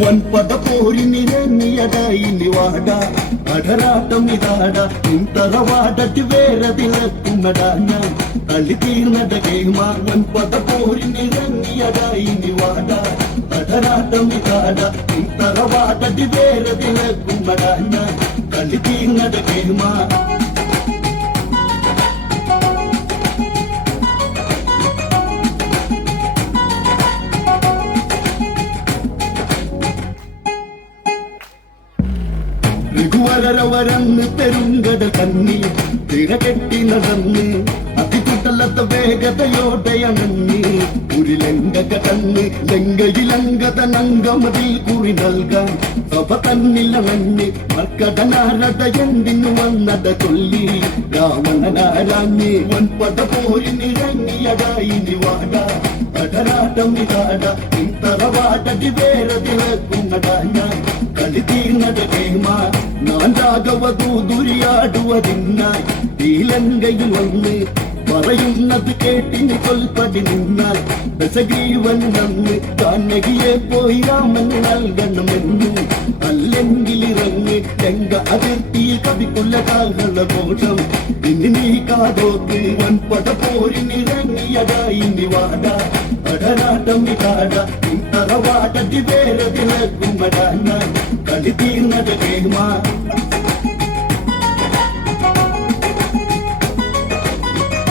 വൻപട പോരിനിറങ്ങിയതായി നിവാട അടരാട്ടം ഇതാട തറവാടറ്റ് വേറെ തിളക്കുന്നടാ ഞാൻ കളി തീർന്നട കേമ വൻപട പോരിനിറങ്ങിയതായി നിവാട അടരാട്ടം ഇതാട തറവാടറ്റ് വേറെ തിളക്കുന്നടാ ഞാൻ കളി തീർന്നട കേമ രഘുവരവരന്ന് പെരുങ്കട കന്നി തിരകെട്ടി നടന്ന് അതികുട്ടലത്ത വേഗതയോടെയണന്ന് ഒരു ലങ്ക കടന്ന് ലങ്കയിലങ്കത നങ്കമതിൽ കുറി നൽകാൻ സഭ തന്നിലണഞ്ഞ് മർക്കടനാരട എന്തിനു വന്നട ചൊല്ലി രാവണനാരാഞ്ഞ് വൻപട പോരിനിറങ്ങിയടായി നിവാട അടരാട്ടം ഇതാട തറവാടടി വേറെ തിളക്കുന്നടാ ഞാൻ കളി തീർന്നട കേമ ഞാൻ രാഘവദൂതുരിയാടുവതിന്നായി ഈ ലങ്കയിൽ വന്ന് പറയുന്നത് കേട്ടിന് കൊൽപ്പടി നിന്നാൽ ദശഗ്രീവൻ നന്ന് ജാനകിയെ പോയി രാമന് നൽകണമെന്ന് അല്ലെങ്കിൽ ഇറങ്ങ് ലങ്ക അതിർത്തിയിൽ കവിക്കുള്ള കാഹളഘോഷം ഇനി നീ കാതോക്ക് വൻപട പോരിനിറങ്ങിയതായി നിവാട അടരാട്ടം ഇതാട തറവാടടി വേറെ തിളക്കുമടാ ഞാൻ കളി തീർന്നട കേമ